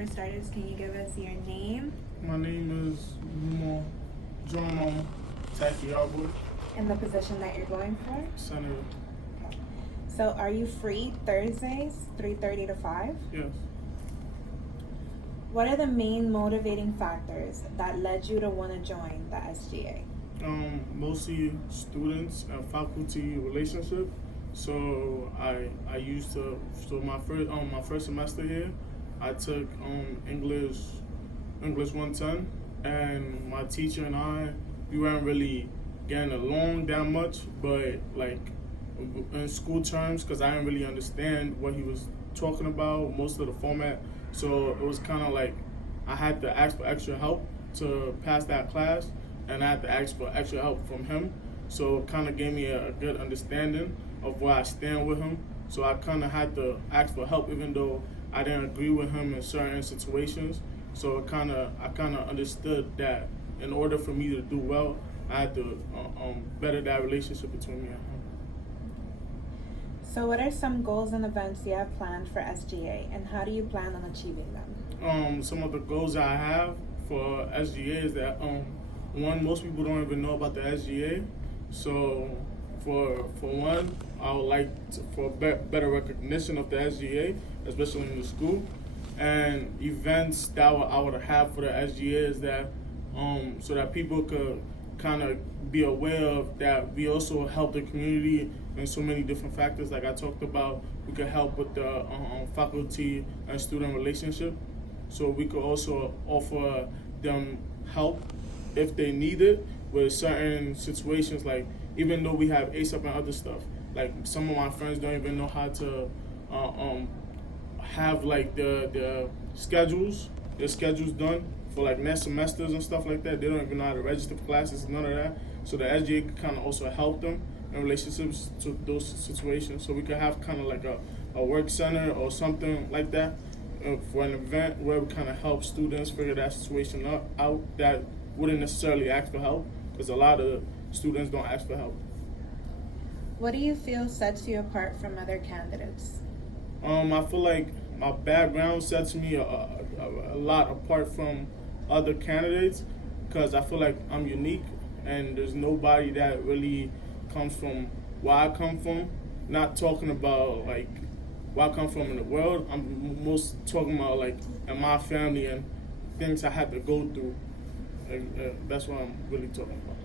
for starters, can you give us your name? My name is dzurmo And the position that you're going for? Senator. Okay. So are you free Thursdays, 3:30 to 5? Yes. What are the main motivating factors that led you to want to join the SGA? Mostly students and faculty relationship. So I used to my first semester here, I took English 110, and my teacher and we weren't really getting along that much, but like in school terms, because I didn't really understand what he was talking about, most of the format. So it was kind of like I had to ask for extra help to pass that class, and I had to ask for extra help from him. So it kind of gave me a good understanding of where I stand with him. So I kind of had to ask for help, even though I didn't agree with him in certain situations. So I kind of understood that in order for me to do well, I had to better that relationship between me and him. So what are some goals and events you have planned for SGA, and how do you plan on achieving them? Some of the goals I have for SGA is that one, most people don't even know about the SGA. So for one, I would like for better recognition of the SGA, especially in the school, and events that I would have for the SGA is that so that people could kind of be aware of that we also help the community in so many different factors. Like I talked about, we could help with the faculty and student relationship. So we could also offer them help if they need it with certain situations. Like even though we have ASAP and other stuff, like some of my friends don't even know how to have like their schedules done for like next semesters and stuff like that. They don't even know how to register for classes, none of that. So the SGA could kind of also help them in relationships to those situations. So we could have kind of like a work center or something like that for an event where we kind of help students figure that situation out that wouldn't necessarily ask for help, because a lot of students don't ask for help. What do you feel sets you apart from other candidates? I feel like my background sets me a lot apart from other candidates, because I feel like I'm unique and there's nobody that really comes from where I come from. Not talking about like where I come from in the world, I'm most talking about like in my family and things I had to go through. That's what I'm really talking about.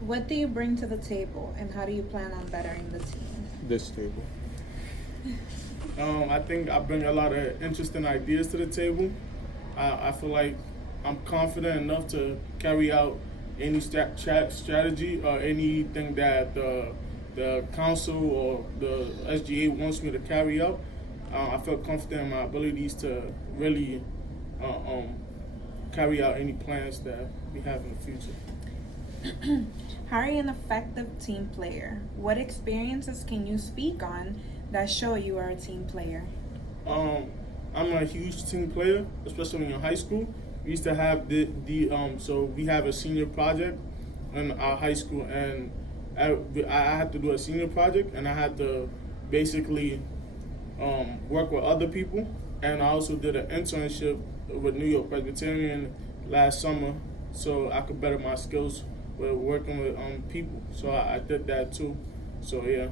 What do you bring to the table, and how do you plan on bettering the team? This table. I think I bring a lot of interesting ideas to the table. I feel like I'm confident enough to carry out any strategy or anything that the council or the SGA wants me to carry out. I feel confident in my abilities to really carry out any plans that we have in the future. How are you an effective team player? What experiences can you speak on that show you are a team player? I'm a huge team player, especially in high school. We used to have so we have a senior project in our high school, and I had to do a senior project, and I had to basically work with other people, and I also did an internship with New York Presbyterian last summer, so I could better my skills with working with people. So I did that too. So yeah.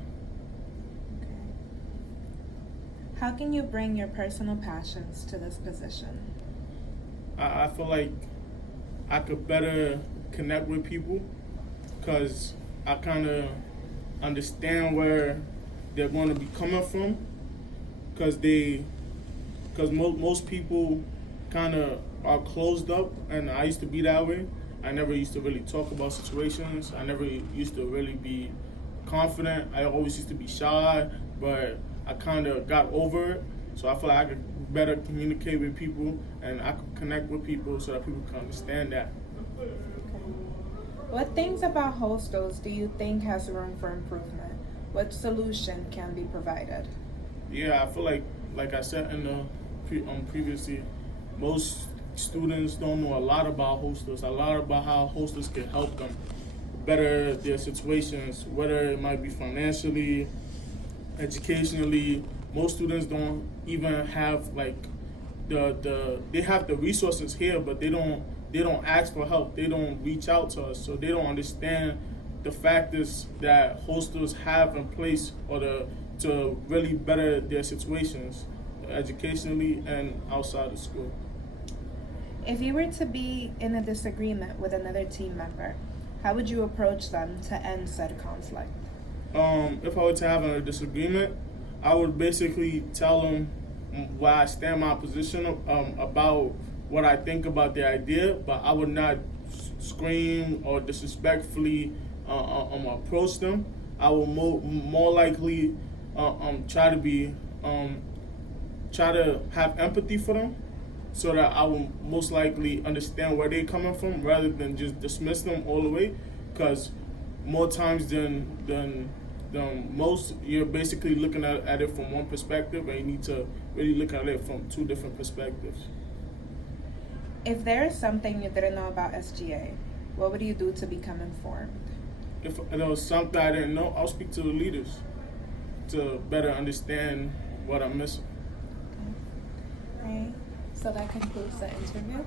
How can you bring your personal passions to this position? I feel like I could better connect with people, because I kind of understand where they're going to be coming from, because most people kind of are closed up, and I used to be that way. I never used to really talk about situations. I never used to really be confident. I always used to be shy, but I kind of got over it. So I feel like I could better communicate with people, and I could connect with people so that people can understand that. Okay. What things about hostels do you think has room for improvement? What solution can be provided? Yeah, I feel like I said in the previously, most students don't know a lot about hostels, a lot about how hostels can help them better their situations, whether it might be financially, educationally. Most students don't even have like they have the resources here, but they don't ask for help. They don't reach out to us, so they don't understand the factors that hostels have in place or to really better their situations educationally and outside of school. If you were to be in a disagreement with another team member, how would you approach them to end said conflict? If I were to have a disagreement, I would basically tell them where I stand my position about what I think about the idea, but I would not scream or disrespectfully approach them. I will more likely try to have empathy for them, so that I will most likely understand where they're coming from rather than just dismiss them all the way. Because more times than most, you're basically looking at it from one perspective, and you need to really look at it from two different perspectives. If there is something you didn't know about SGA, what would you do to become informed? If there was something I didn't know, I'll speak to the leaders to better understand what I'm missing. Okay. So that concludes the interview.